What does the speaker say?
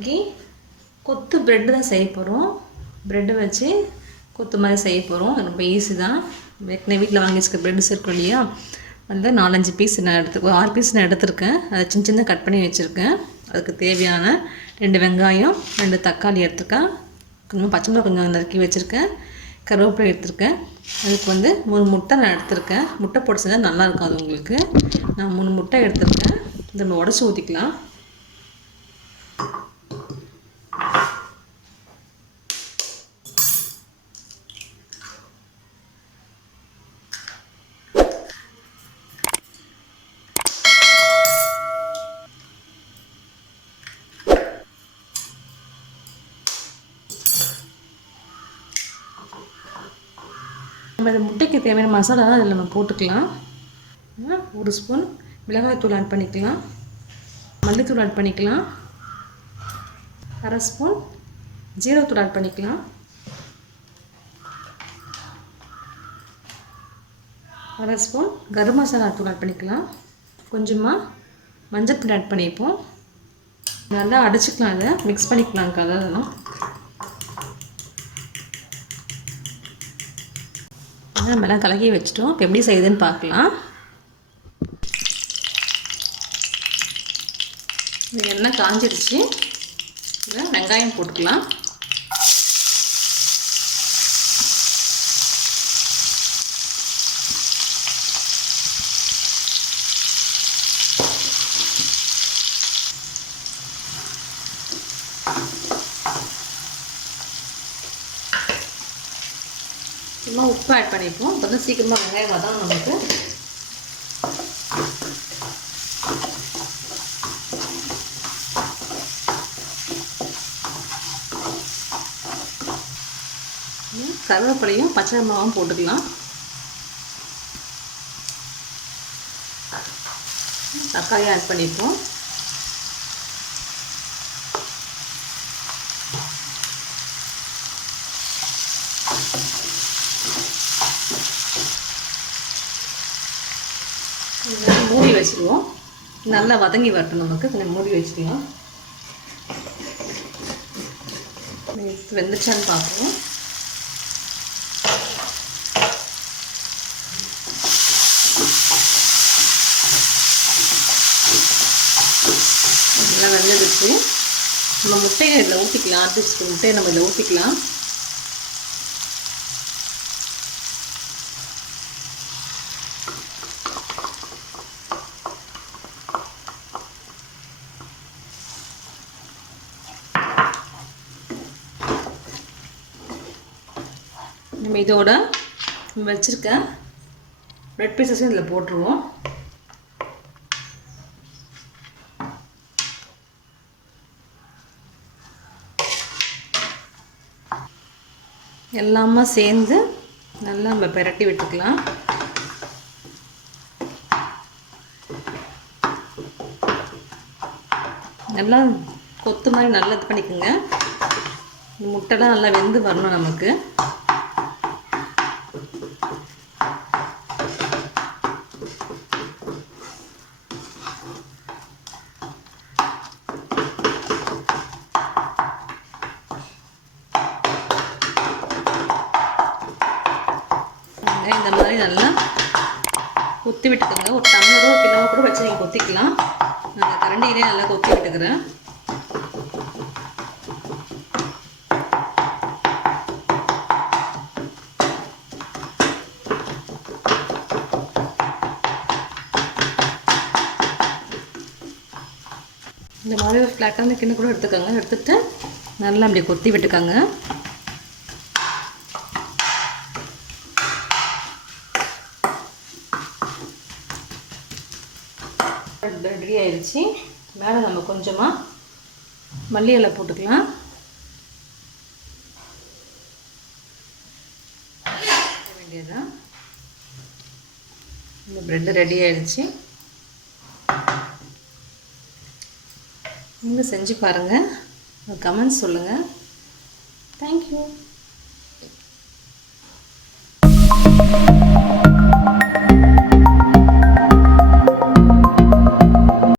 இன்றைக்கி கொத்து ப்ரெட்டு தான் செய்ய போகிறோம். ப்ரெட்டு வச்சு கொத்து மாதிரி செய்ய போகிறோம். ரொம்ப ஈஸி தான். ஏற்கனவே வீட்டில் வாங்கி வச்சுக்க ப்ரெட்ஸ் இருக்கும் இல்லையா, வந்து 4-5 பீஸ் நான் ஒரு 6 பீஸ் நான் எடுத்திருக்கேன். அதை சின்ன சின்ன கட் பண்ணி வச்சுருக்கேன். அதுக்கு தேவையான 2 வெங்காயம், 2 தக்காளி எடுத்துருக்கேன். கொஞ்சம் பச்சை மிளகாய் கொஞ்சம் நறுக்கி வச்சுருக்கேன். கருவேப்பிலை எடுத்திருக்கேன். அதுக்கு வந்து 3 முட்டை நான் எடுத்திருக்கேன். முட்டை போட்டு செஞ்சால் நல்லாயிருக்கும். அது உங்களுக்கு நான் 3 முட்டை எடுத்திருக்கேன். இதை நம்ம உடச்சி ஊற்றிக்கலாம். நம்ம இந்த முட்டைக்கு தேவையான மசாலா அதில் நம்ம போட்டுக்கலாம். 1 ஸ்பூன் மிளகாய்த்தூள் ஆட் பண்ணிக்கலாம். மல்லித்தூள் ஆட் பண்ணிக்கலாம். 1/2 ஸ்பூன் ஜீரகத்தூள் ஆட் பண்ணிக்கலாம். 1/2 ஸ்பூன் கரம் மசாலா தூள் ஆட் பண்ணிக்கலாம். கொஞ்சமாக மஞ்சள் தூள் ஆட் பண்ணிப்போம். நல்லா அடைச்சிக்கலாம். அதை மிக்ஸ் பண்ணிக்கலாம். கலர்லாம் நம்மலாம் கலக்கி வச்சுட்டோம். இப்போ எப்படி செய்யுதுன்னு பார்க்கலாம். எண்ணெய் காஞ்சிடுச்சு. இதில் வெங்காயம் போட்டுக்கலாம். சும்மா உப்பு ஆட் பண்ணிப்போம். இப்போ வந்து சீக்கிரமாக வெங்காயம் வதம் நமக்கு. கருவேப்பிலையும் பச்சை மிளகாயும் போட்டுக்கலாம். தக்காளி ஆட் பண்ணிப்போம். மூடி வச்சுருவோம். நல்லா வதங்கி வரட்டும். நமக்கு கொஞ்சம் மூடி வச்சுக்கலாம். வெந்துச்சான்னு பார்ப்போம். நல்லா வெந்துடுச்சு. நம்ம முட்டையை இதில் ஊற்றிக்கலாம். 6 ஸ்பூன் முட்டையை நம்ம இதில் ஊற்றிக்கலாம். நம்ம இதோட வச்சுருக்க ப்ரெட் பீசஸும் இதில் போட்டுருவோம். எல்லாமே சேர்ந்து நல்லா நம்ம பிரட்டி விட்டுக்கலாம். நல்லா கொத்து மாதிரி நல்லா இது பண்ணிக்கோங்க. முட்டைலாம் நல்லா வெந்து வரணும் நமக்கு. இந்த மாதிரி நல்லா கொத்தி விட்டுக்கோங்க. ஒரு டம்ளரோ ஒரு கிண்ணமோ கூட வச்சு நீங்கள் கொத்திக்கலாம். நான் கரண்டியிலே நல்லா கொத்தி விட்டுக்கிறேன். இந்த மாதிரி ஒரு ஃப்ளாட்டான கிண்ணம் கூட எடுத்துக்கோங்க. எடுத்துகிட்டு நல்லா அப்படி கொத்தி விட்டுக்கோங்க. ரெடி ஆயிடுச்சு. மேலே நம்ம கொஞ்சமாக மல்லி இலை போட்டுக்கலாம். வேண்டியதான். இந்த ப்ரெட்டு ரெடி ஆயிடுச்சு. நீங்கள் செஞ்சு பாருங்கள். கமெண்ட்ஸ் சொல்லுங்கள். தேங்க்யூ.